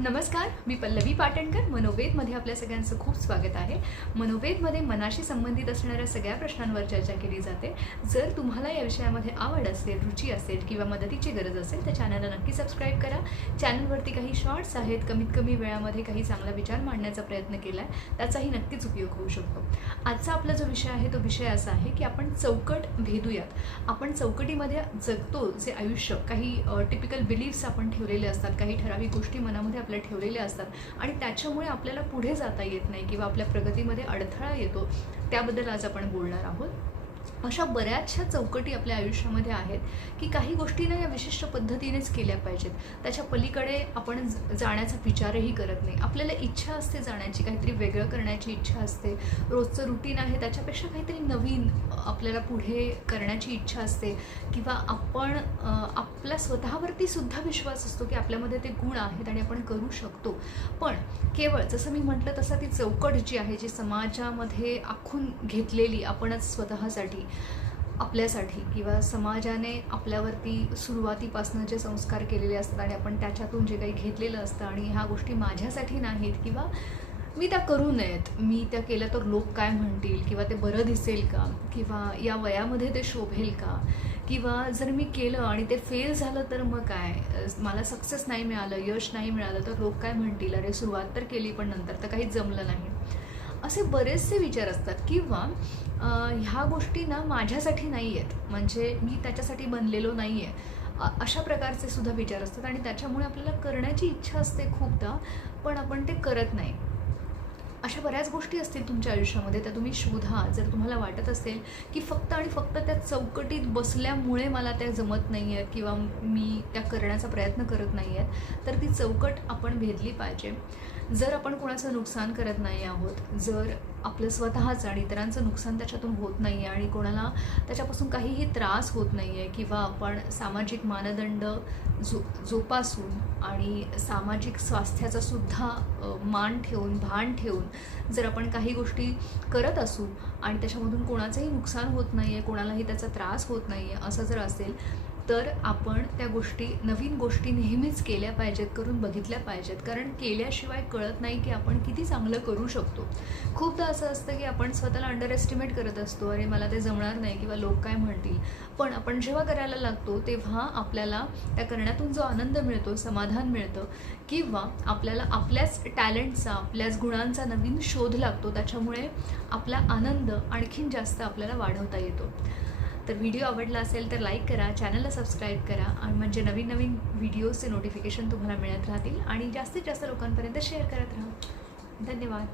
नमस्कार मी पल्लवी पाटणकर. मनोवेदमध्ये आपल्या सगळ्यांचं खूप स्वागत आहे. मनोवेदमध्ये मनाशी संबंधित असणाऱ्या सगळ्या प्रश्नांवर चर्चा केली जाते. जर तुम्हाला या विषयामध्ये आवड असेल रुची असेल किंवा मदतीची गरज असेल तर चॅनलला नक्की सबस्क्राईब करा. चॅनलवरती काही शॉर्ट्स आहेत. कमीत कमी वेळामध्ये काही चांगला विचार मांडण्याचा प्रयत्न केला आहे त्याचाही नक्कीच उपयोग होऊ शकतो. आजचा आपला जो विषय आहे तो विषय असा आहे की आपण चौकट भेदूयात. आपण चौकटीमध्ये जगतो जे आयुष्य. काही टिपिकल बिलीफ्स आपण ठेवलेले असतात. काही ठराविक गोष्टी मनामध्ये आपल्या ठेवलेल्या असतात. आणि त्याच्यामुळे आपल्याला पुढे जाता येत नाही किंवा आपल्या प्रगतीमध्ये अडथळा येतो. त्याबद्दल आज आपण बोलणार आहोत. अशा बऱ्याचशा चौकटी आपल्या आयुष्यामध्ये आहेत की काही गोष्टींना या विशिष्ट पद्धतीनेच केल्या पाहिजेत. त्याच्या पलीकडे आपण जाण्याचा विचारही करत नाही. आपल्याला इच्छा असते जाण्याची काहीतरी वेगळं करण्याची इच्छा असते. रोजचं रुटीन आहे त्याच्यापेक्षा काहीतरी नवीन आपल्याला पुढे करण्याची इच्छा असते. किंवा आपण आपल्या स्वतःवरती सुद्धा विश्वास असतो की आपल्यामध्ये ते गुण आहेत आणि आपण करू शकतो. पण केवळ जसं मी म्हटलं तसं ती चौकट जी आहे जी समाजामध्ये आखून घेतलेली आपणच स्वतःसाठी आपल्यासाठी किंवा समाजाने आपल्यावरती सुरुवातीपासून जे संस्कार केलेले असतात आणि आपण त्याच्यातून जे काही घेतलेलं असतं आणि ह्या गोष्टी माझ्यासाठी नाहीत किंवा मी त्या करू नयेत मी त्या केल्या तर लोक काय म्हणतील किंवा ते बरं दिसेल का किंवा या वयामध्ये ते शोभेल का? किंवा जर मी केलं आणि ते फेल झालं तर मग काय? मला सक्सेस नाही मिळालं यश नाही मिळालं तर लोक काय म्हणतील? अरे सुरुवात तर केली पण नंतर तर काही जमलं नाही. असे बरेचसे विचार असतात किंवा ह्या गोष्टी ना माझ्यासाठी नाही आहेत म्हणजे मी त्याच्यासाठी बनलेलो नाही आहे अशा प्रकारचे सुद्धा विचार असतात आणि त्याच्यामुळे आपल्याला करण्याची इच्छा असते खूपदा पण आपण ते करत नाही. अशा बऱ्याच गोष्टी असतील तुमच्या आयुष्यामध्ये त्या तुम्ही शोधा. जर तुम्हाला वाटत असेल की फक्त आणि फक्त त्या चौकटीत बसल्यामुळे मला त्या जमत नाही आहेत किंवा मी त्या करण्याचा प्रयत्न करत नाही आहेत तर ती चौकट आपण भेदली पाहिजे. जर आपण कोणाचं नुकसान करत नाही आहोत जर आपलं स्वतःचं आणि इतरांचं नुकसान त्याच्यातून होत नाही आहे आणि कोणाला त्याच्यापासून काहीही त्रास होत नाही आहे किंवा आपण सामाजिक मानदंड जो जोपासून आणि सामाजिक स्वास्थ्याचा सुद्धा मान ठेवून भान ठेवून जर आपण काही गोष्टी करत असू आणि त्याच्यामधून कोणाचंही नुकसान होत नाही आहे कोणालाही त्याचा त्रास होत नाही आहे असं जर असेल तर आपण त्या गोष्टी नवीन गोष्टी नेहमीच केल्या पाहिजेत करून बघितल्या पाहिजेत. कारण केल्याशिवाय कळत नाही की आपण किती चांगलं करू शकतो. खूपदा असं असतं की आपण स्वतःला अंडर एस्टिमेट करत असतो. अरे मला ते जमणार नाही किंवा लोक काय म्हणतील. पण आपण जेव्हा करायला लागतो तेव्हा आपल्याला त्या करण्यातून जो आनंद मिळतो समाधान मिळतं किंवा आपल्याला आपल्याच टॅलेंटचा आपल्याच गुणांचा नवीन शोध लागतो. त्याच्यामुळे आपला आनंद आणखीन जास्त आपल्याला वाढवता येतो. तर व्हिडिओ आवडला असेल तर लाईक करा चॅनलला सबस्क्राईब करा आणि म्हणजे नवीन नवीन व्हिडिओजचे नोटिफिकेशन तुम्हाला मिळत राहतील आणि जास्तीत जास्त लोकांपर्यंत शेअर करत राहा. धन्यवाद.